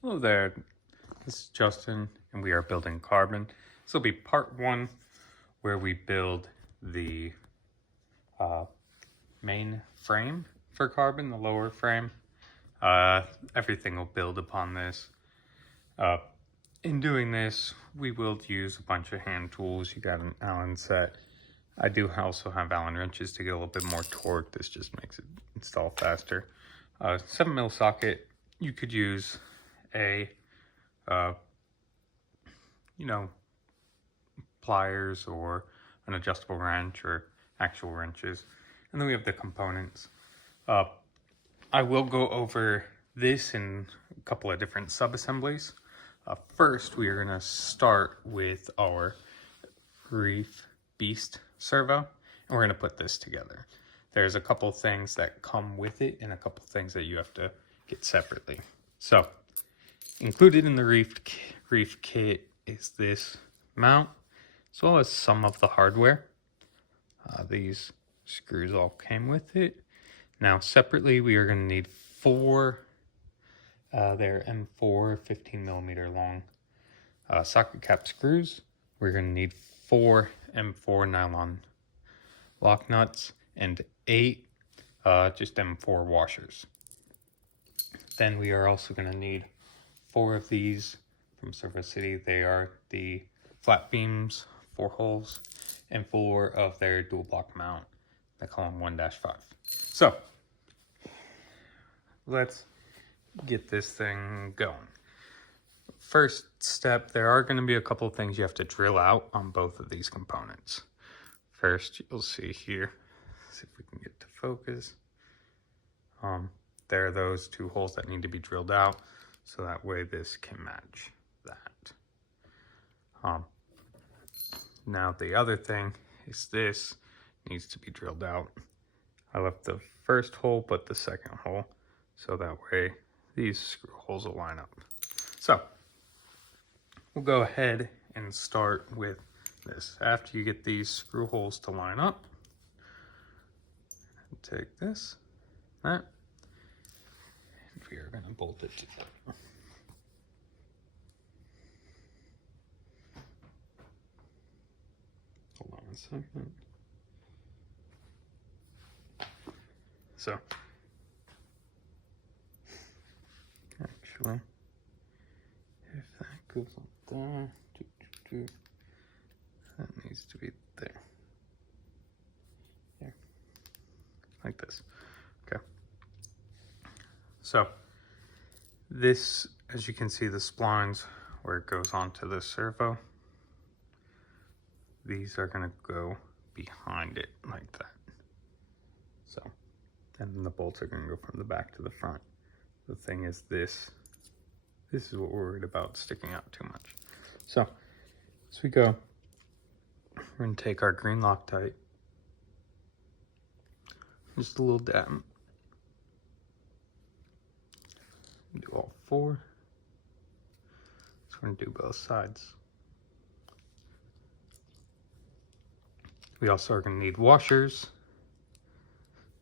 Hello there, this is Justin, and we are building Carbon. This will be part one, where we build the main frame for Carbon, the lower frame. Everything will build upon this. In doing this, we will use a bunch of hand tools. You got an Allen set. I do also have Allen wrenches to get a little bit more torque. This just makes it install faster. 7mm socket. You could use a pliers or an adjustable wrench or actual wrenches. And then we have the components. I will go over this in a couple of different sub-assemblies. First, we are going to start with our Reef Beast servo, and we're going to put this together. There's a couple things that come with it and a couple things that you have to get separately. So, included in the Reef kit is this mount, as well as some of the hardware. These screws all came with it. Now, separately, we are going to need four they're M4 15mm long socket cap screws. We're going to need 4 M4 nylon lock nuts and 8 just M4 washers. Then we are also going to need 4 of these from Servo City. They are the flat beams, 4 holes, and 4 of their dual block mount. I call them 1-5. So let's get this thing going. First step, there are going to be a couple of things you have to drill out on both of these components. First, you'll see here, see if we can get to focus. There are those 2 holes that need to be drilled out, so that way this can match that. Now the other thing is this needs to be drilled out. I left the first hole but the second hole, so that way these screw holes will line up. So we'll go ahead and start with this. After you get these screw holes to line up, take this, that, and we are going to bolt it together. Hold on a second. So, actually, if that goes up there, that needs to be there. Here, like this. Okay. So, this, as you can see, the splines where it goes onto the servo, these are going to go behind it like that. So, and then the bolts are going to go from the back to the front. The thing is this is what we're worried about, sticking out too much. So, as we go, we're going to take our green Loctite, just a little dab, do all 4. So we're going to do both sides. We also are going to need washers.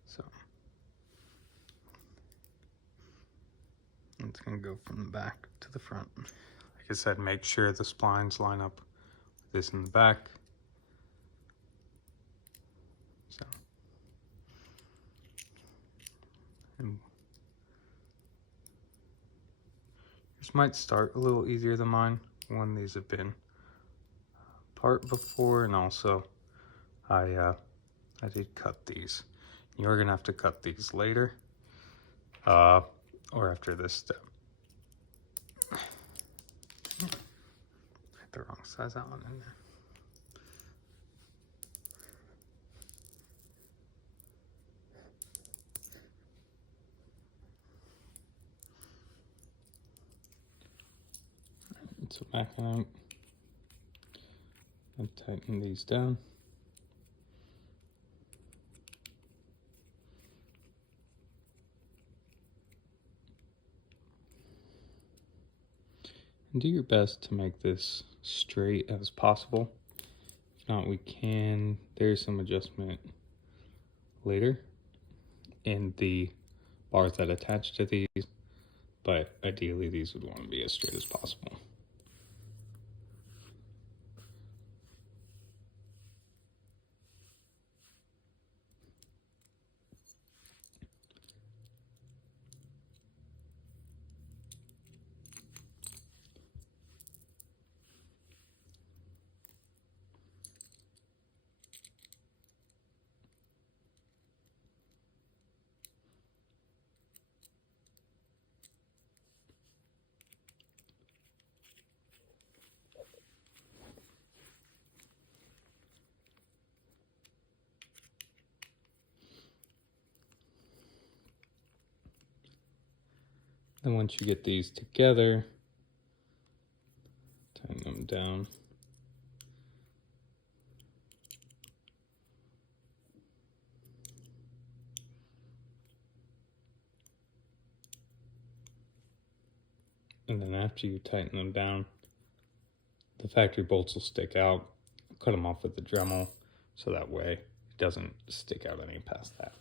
So it's going to go from the back to the front. Like I said, make sure the splines line up with this in the back. So, and yours might start a little easier than mine. One of these have been apart before, and also I did cut these. You're gonna have to cut these later, or after this step. Hit the wrong size Allen in there. So back out and tighten these down. And do your best to make this straight as possible. If not, there's some adjustment later in the bars that attach to these, but ideally these would want to be as straight as possible. Then once you get these together, tighten them down. And then after you tighten them down, the factory bolts will stick out. Cut them off with the Dremel so that way it doesn't stick out any past that.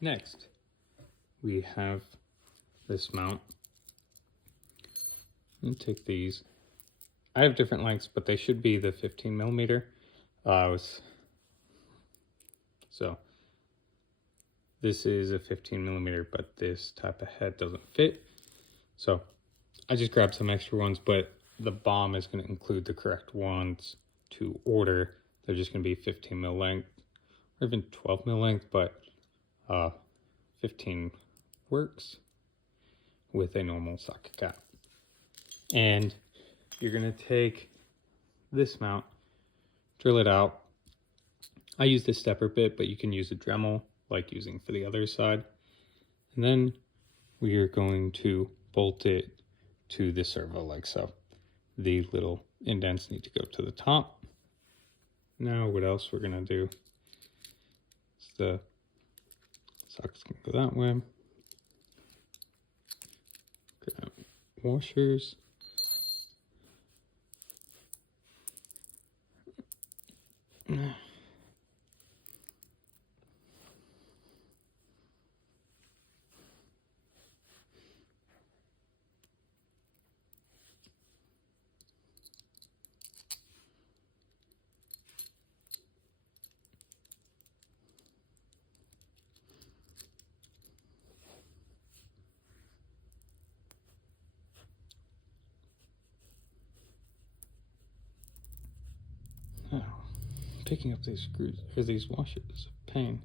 Next, we have this mount. And take these. I have different lengths, but they should be the 15 millimeter. So this is a 15 millimeter, but this type of head doesn't fit. So I just grabbed some extra ones, but the BOM is going to include the correct ones to order. They're just going to be 15 mil length, or even 12 mil length, but 15 works with a normal socket cap. And you're going to take this mount, drill it out. I use the stepper bit, but you can use a Dremel like using for the other side. And then we are going to bolt it to the servo like so. The little indents need to go to the top. Now what else we're going to do is the socket's going to go that way. Grab washers. Oh, picking up these screws or these washers is a pain.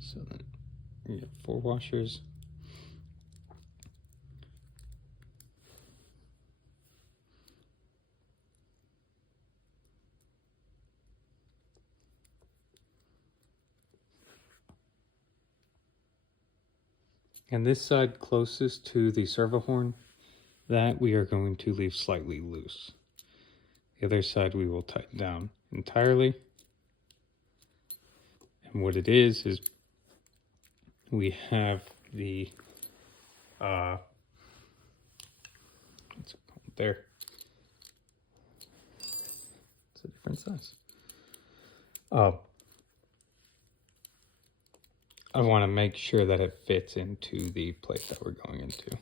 So then you get 4 washers. And this side closest to the servo horn, that we are going to leave slightly loose. The other side we will tighten down entirely. And what it is we have the what's it called there? It's a different size. I want to make sure that it fits into the plate that we're going into.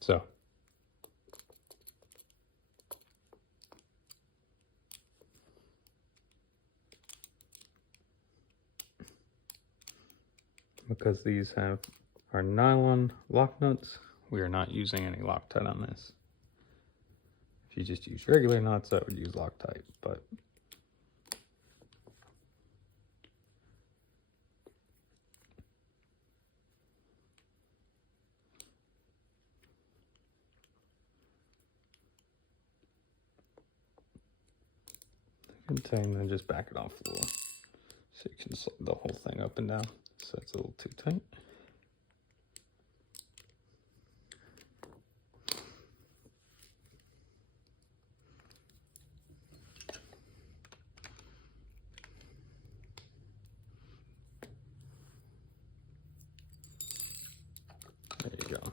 So because these are nylon lock nuts, we are not using any Loctite on this. If you just use regular nuts, I would use Loctite, but and then just back it off a little so you can slide the whole thing up and down. So it's a little too tight. There you go.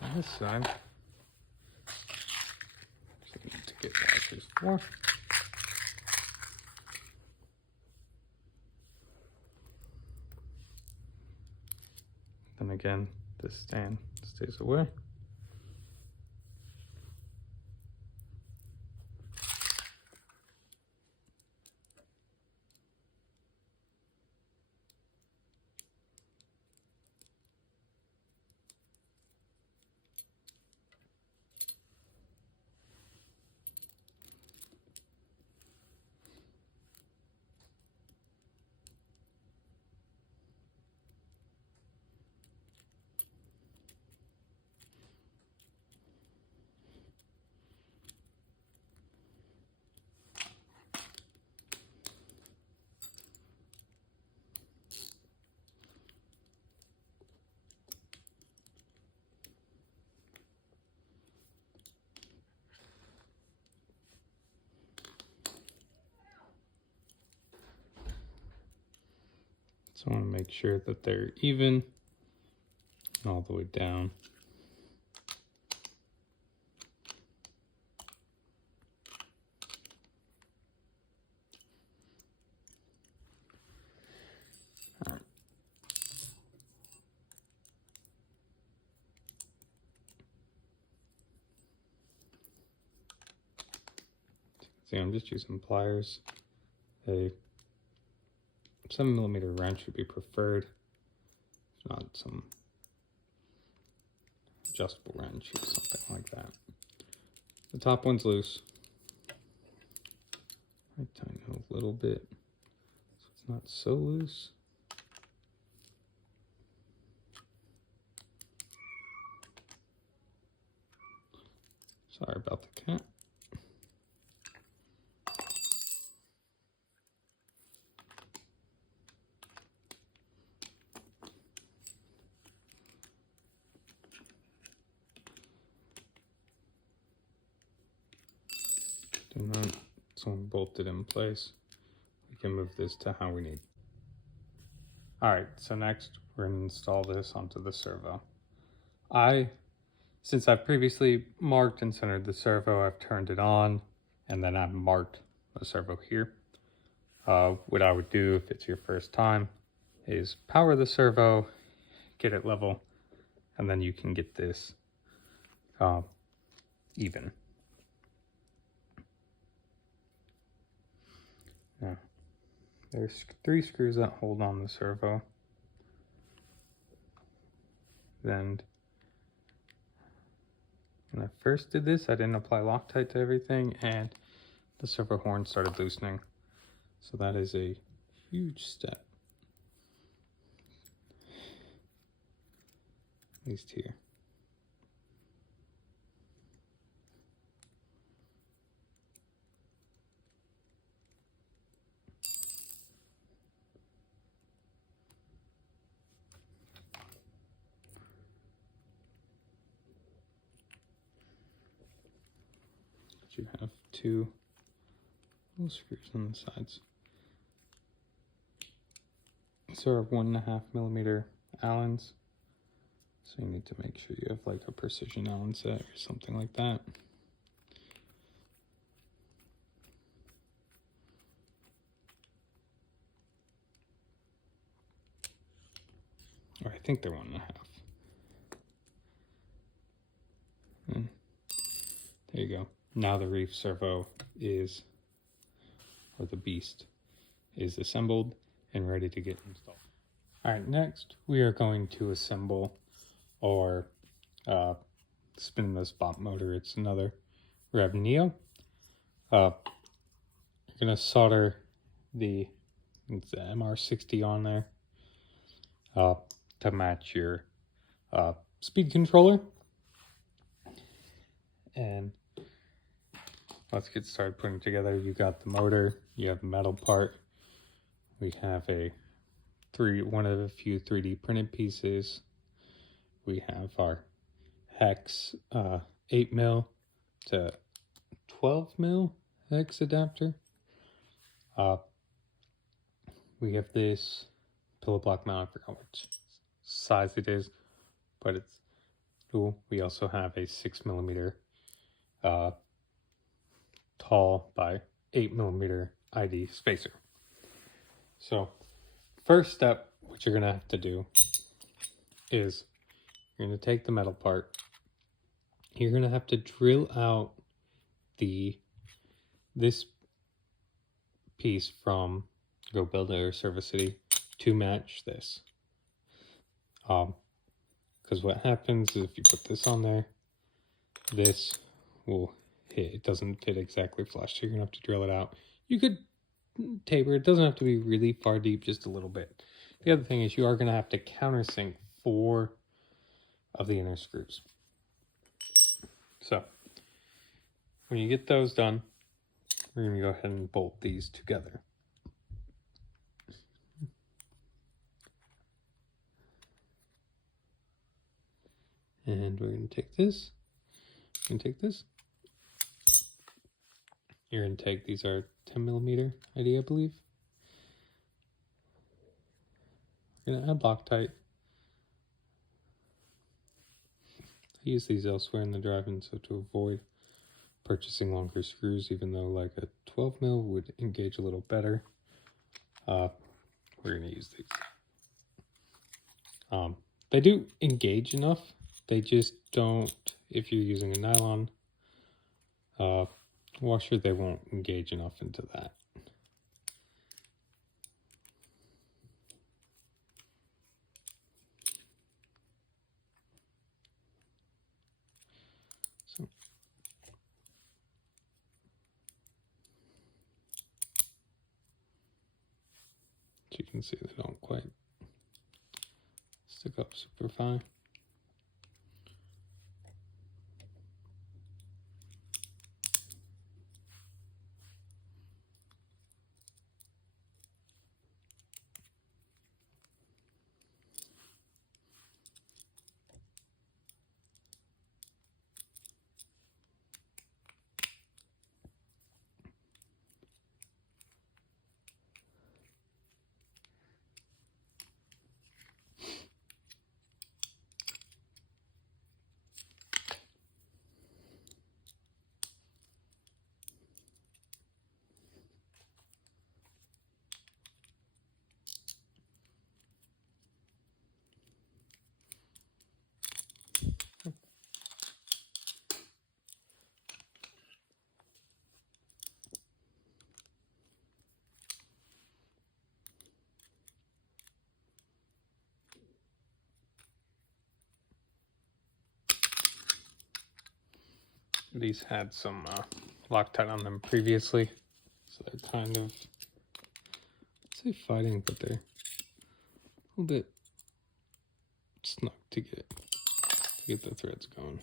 On this side, so we need to get washers for. And again, this stand stays away. So I want to make sure that they're even all the way down. All right. See, I'm just using pliers. A 7mm wrench would be preferred, if not some adjustable wrench or something like that. The top one's loose. I tighten it a little bit so it's not so loose. Sorry about the cat. And then it's bolted in place. We can move this to how we need. Alright, so next we're going to install this onto the servo. Since I've previously marked and centered the servo, I've turned it on and then I've marked the servo here. What I would do if it's your first time is power the servo, get it level, and then you can get this even. Now, there's 3 screws that hold on the servo. Then, when I first did this, I didn't apply Loctite to everything, and the servo horn started loosening. So that is a huge step. At least here. You have 2 little screws on the sides. These are 1.5mm Allens, so you need to make sure you have like a precision Allen set or something like that. Or I think they're 1.5. And there you go. Now the reef servo is, or the beast, is assembled and ready to get installed. All right, next we are going to assemble or spin this bot motor. It's another Rev Neo. You're gonna solder the MR60 on there to match your speed controller. And let's get started putting together. You got the motor, you have the metal part. We have one of the few 3D printed pieces. We have our hex 8mm to 12mm hex adapter. We have this pillow block mount. I forgot which size it is, but it's cool. We also have a 6mm tall by 8mm ID spacer. So first step, what you're gonna have to do is you're going to take the metal part. You're going to have to drill out this piece from Go Build It or Servo City to match this. Because what happens is if you put this on there, this will hit. It doesn't fit exactly flush, so you're going to have to drill it out. You could taper. It doesn't have to be really far deep, just a little bit. The other thing is you are going to have to countersink 4 of the inner screws. So when you get those done, we're going to go ahead and bolt these together. And we're going to take this. You're going to take this. You're going to take, these are 10mm ID, I believe. We're going to add Loctite. I use these elsewhere in the drive-in, so to avoid purchasing longer screws, even though like a 12mm would engage a little better, we're going to use these. They do engage enough. They just don't, if you're using a nylon washer, they won't engage enough into that. So as you can see, they don't quite stick up super fine. These had some Loctite on them previously, so they're kind of, I'd say fighting, but they're a little bit snug to get the threads going.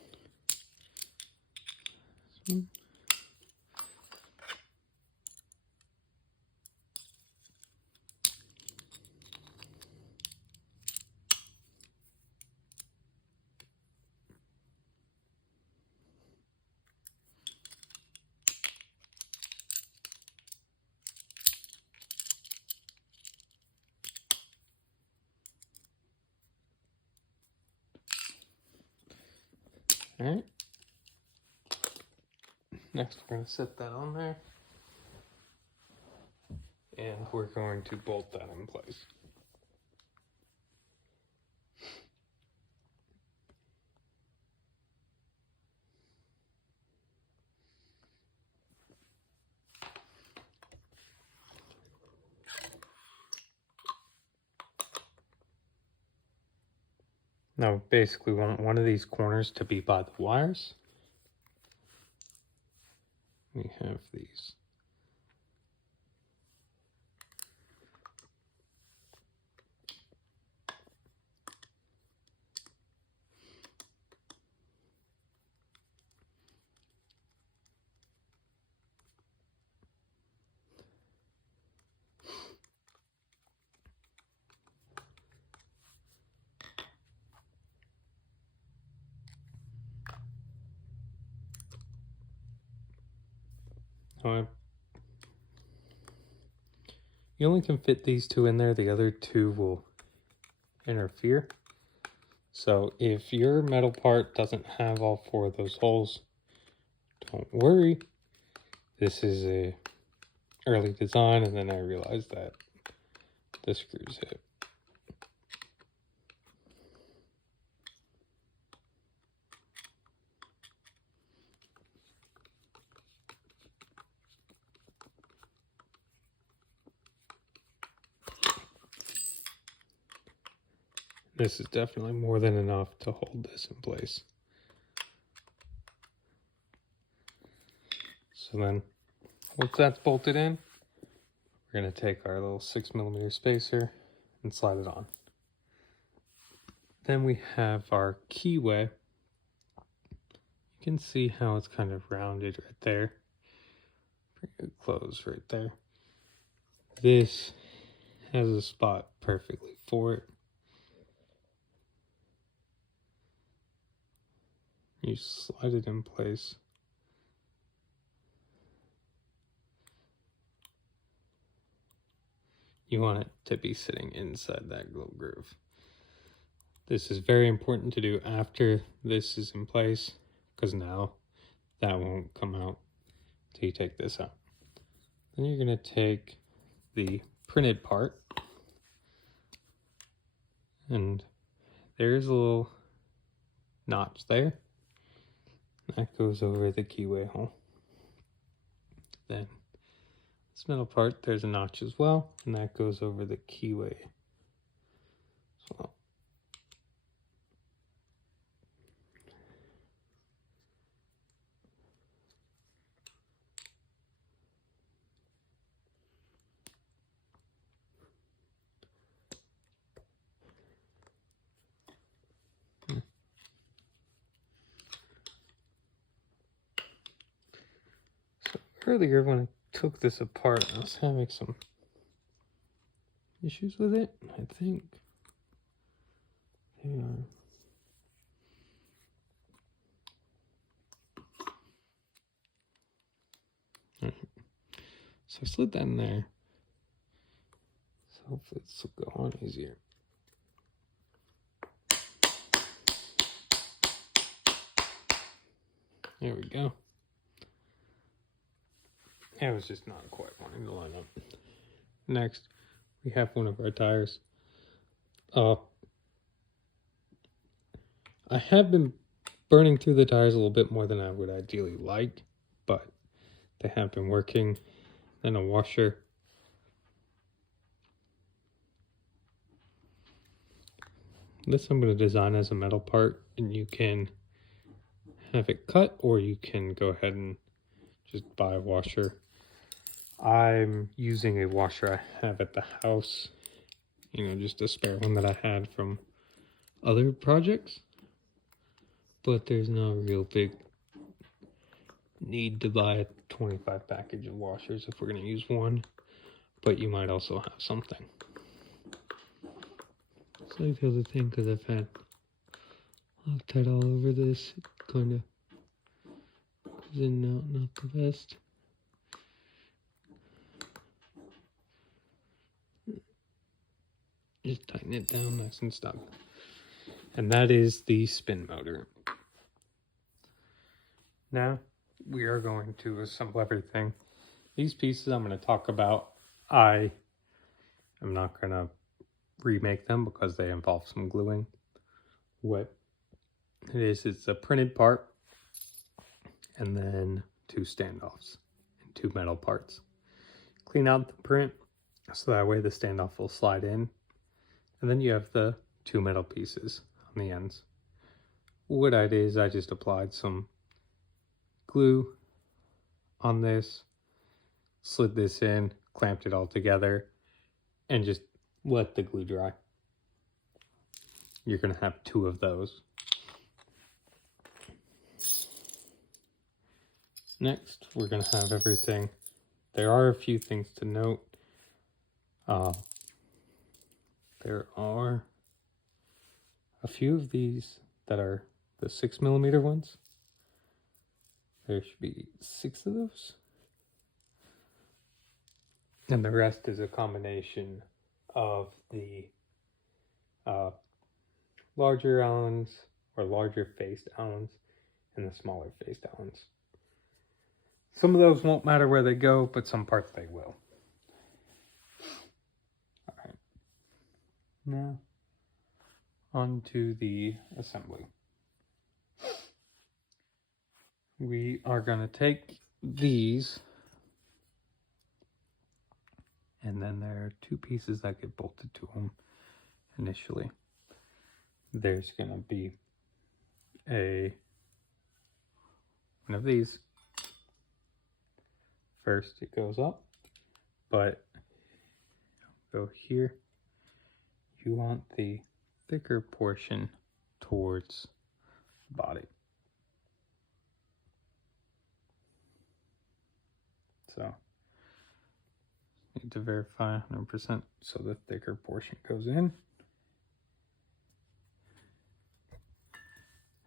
All right. Next, we're going to set that on there, and we're going to bolt that in place. Now, basically, we want one of these corners to be by the wires. We have these. You only can fit these 2 in there. The other 2 will interfere. So if your metal part doesn't have all 4 of those holes, don't worry. This is a early design, and then I realized that the screws hit. This is definitely more than enough to hold this in place. So then, once that's bolted in, we're going to take our little 6mm spacer and slide it on. Then we have our keyway. You can see how it's kind of rounded right there. Pretty close right there. This has a spot perfectly for it. You slide it in place. You want it to be sitting inside that little groove. This is very important to do after this is in place, because now that won't come out until you take this out. Then you're going to take the printed part, and there's a little notch there. That goes over the keyway hole. Then this middle part, there's a notch as well, and that goes over the keyway as well. So earlier when I took this apart, I was having some issues with it, I think. Yeah. Right. So I slid that in there. So hopefully this will go on easier. There we go. It was just not quite wanting to line up. Next, we have one of our tires. I have been burning through the tires a little bit more than I would ideally like, but they have been working. Then a washer. This I'm going to design as a metal part, and you can have it cut, or you can go ahead and just buy a washer. I'm using a washer I have at the house, just a spare one that I had from other projects, but there's no real big need to buy a 25 package of washers if we're going to use one, but you might also have something. So I feel the thing, because I've had Loctite all over this, it kind of goes in and out, not the best. Just tighten it down nice and snug. And that is the spin motor. Now we are going to assemble everything. These pieces I'm going to talk about, I am not going to remake them because they involve some gluing. What it is, it's a printed part and then 2 standoffs and 2 metal parts. Clean out the print so that way the standoff will slide in. And then you have the 2 metal pieces on the ends. What I did is I just applied some glue on this, slid this in, clamped it all together, and just let the glue dry. You're going to have 2 of those. Next, we're going to have everything. There are a few things to note. There are a few of these that are the 6mm ones. There should be 6 of those. And the rest is a combination of the larger Allens or larger faced Allens and the smaller faced Allens. Some of those won't matter where they go, but some parts they will. All right. Now, on to the assembly. We are going to take these, and then there are 2 pieces that get bolted to them initially. there's going to be one of these. First it goes up, but go here. You want the thicker portion towards the body. So need to verify 100% so the thicker portion goes in.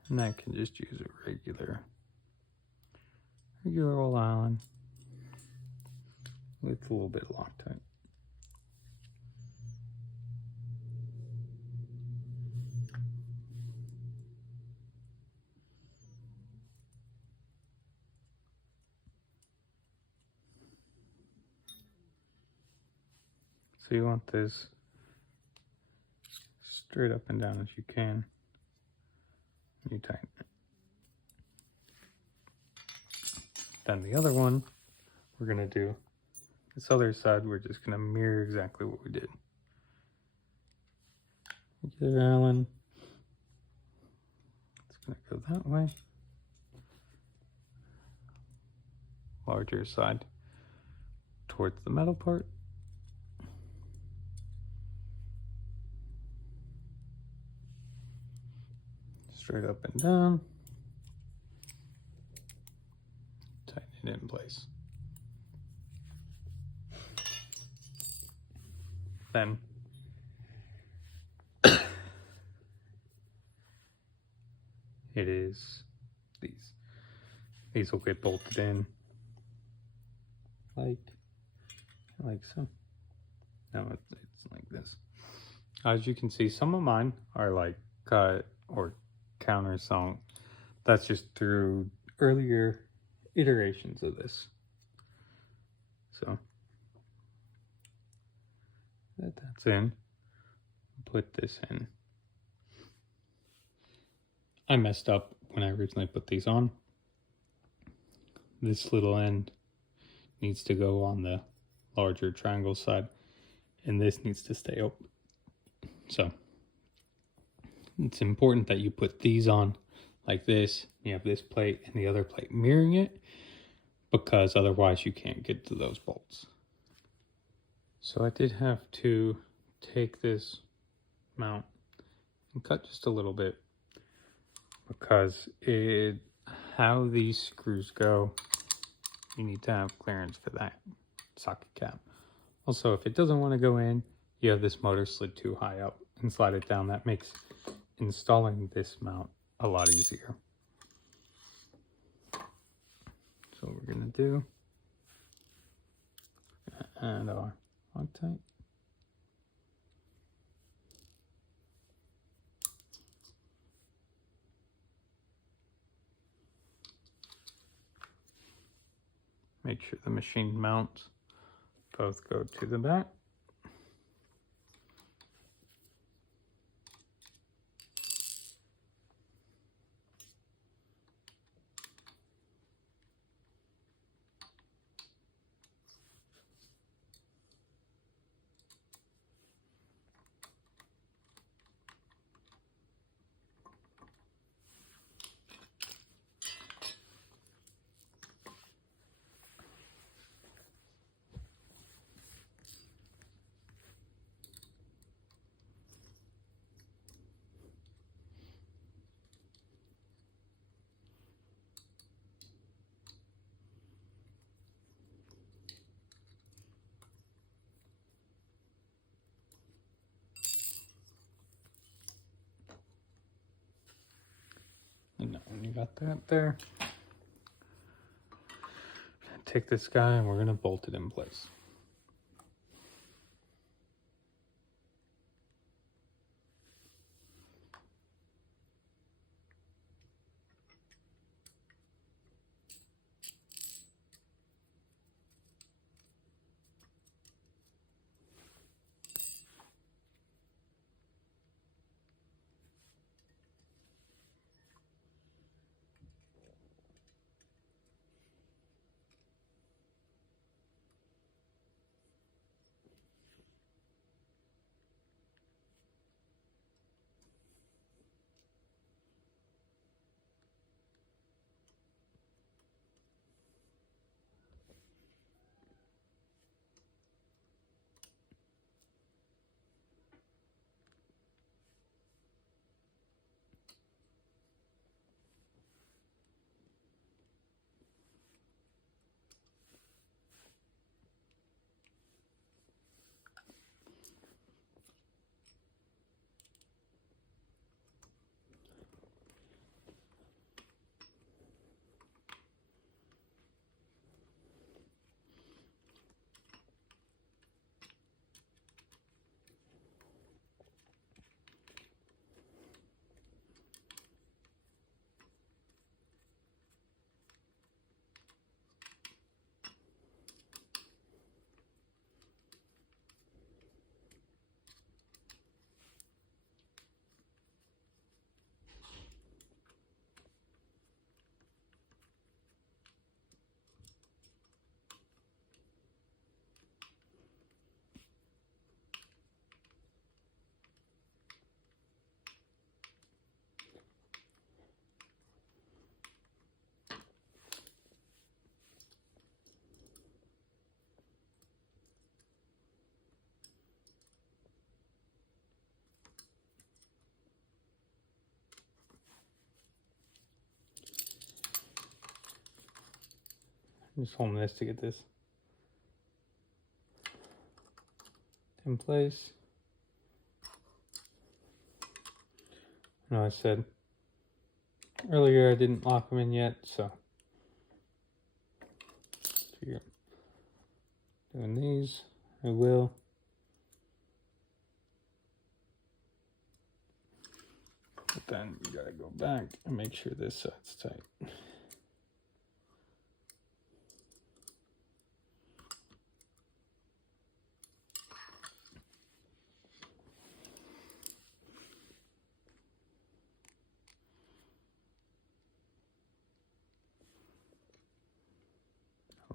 And I can just use a regular old Allen with a little bit of Loctite. So you want this straight up and down as you can. You tighten it. Then the other one, we're going to do this other side, we're just going to mirror exactly what we did. Regular Allen. It's going to go that way. Larger side towards the metal part. Straight up and down. Tighten it in place. Then it is these. These will get bolted in like so. No, it's like this. As you can see, some of mine are like cut or countersunk. That's just through earlier iterations of this. So that's in. Put this in. I messed up when I originally put these on. This little end needs to go on the larger triangle side, and this needs to stay open. So it's important that you put these on like this. You have this plate and the other plate mirroring it, because otherwise you can't get to those bolts. So I did have to take this mount and cut just a little bit, because how these screws go, you need to have clearance for that socket cap. Also, if it doesn't want to go in, you have this motor slid too high up and slide it down. That makes installing this mount a lot easier. So what we're gonna do, and our Loctite. Make sure the machine mounts both go to the back. And now when you got that there, take this guy and we're gonna bolt it in place. I'm just holding this to get this in place. I know I said earlier I didn't lock them in yet, so if you're doing these, I will. But then you gotta go back and make sure this side's tight.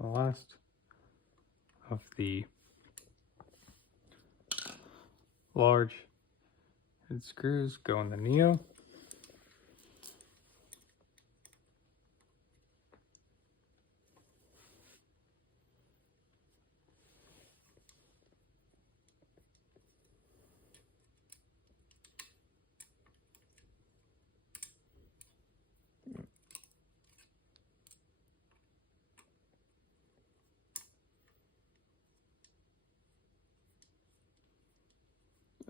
The last of the large head screws go in the Neo.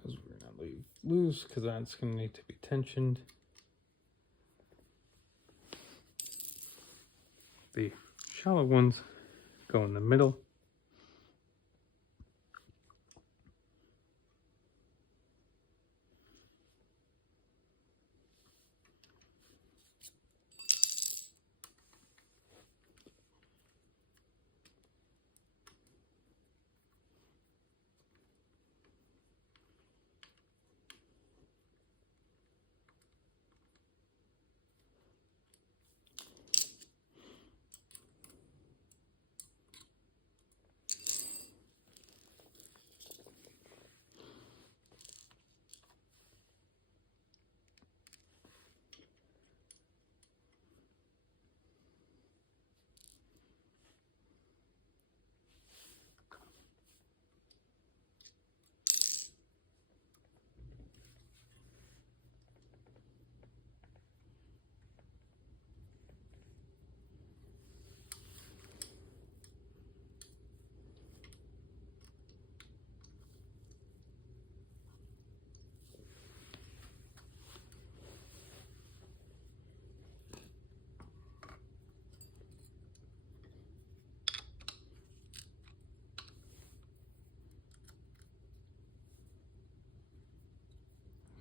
Those we're gonna leave loose because that's gonna need to be tensioned. The shallow ones go in the middle.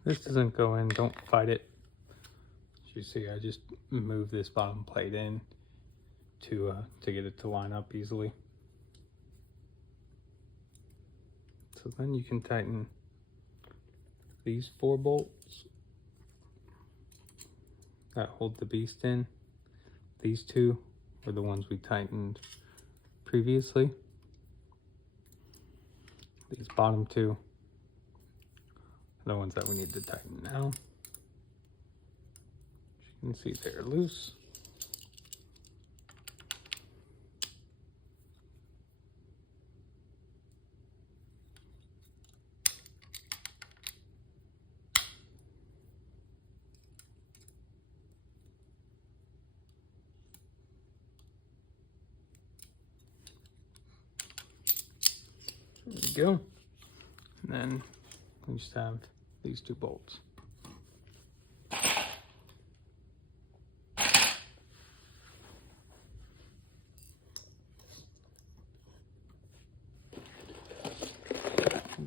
This doesn't go in, don't fight it. As you see, I just move this bottom plate in to get it to line up easily. So then you can tighten these 4 bolts that hold the beast in. These 2 were the ones we tightened previously. These bottom 2 are the ones that we need to tighten now. As you can see, they're loose. There we go. And then we just have these 2 bolts.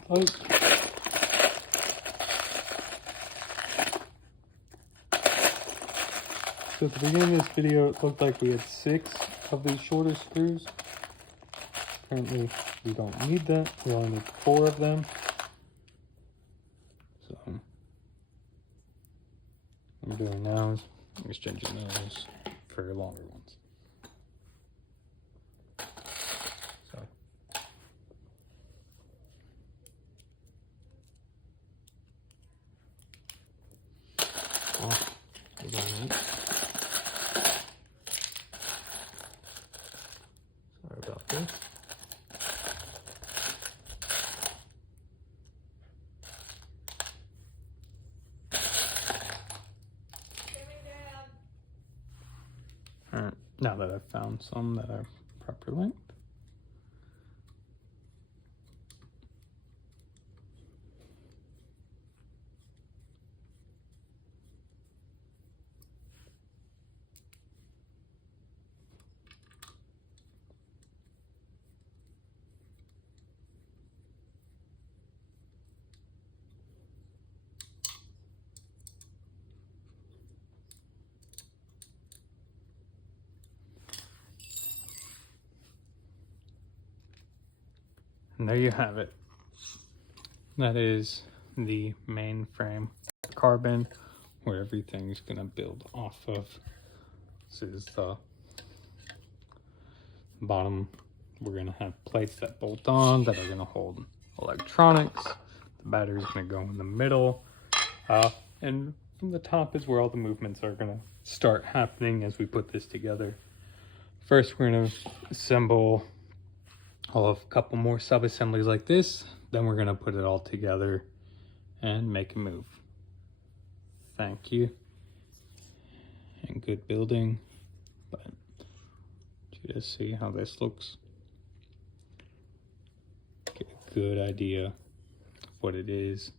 Close. So at the beginning of this video, it looked like we had 6 of these shorter screws. Apparently, we don't need that. We only need 4 of them. So, what I'm doing now is I'm exchanging those for longer ones. So, sorry about this. Now that I've found some that are proper length. And there you have it. That is the main frame carbon where everything's gonna build off of. This is the bottom. We're gonna have plates that bolt on that are gonna hold electronics. The battery's gonna go in the middle. And from the top is where all the movements are gonna start happening as we put this together. First, we're gonna assemble a couple more sub-assemblies like this. Then we're gonna put it all together and make a move. Thank you. And good building. But you just see how this looks. Get a good idea of what it is.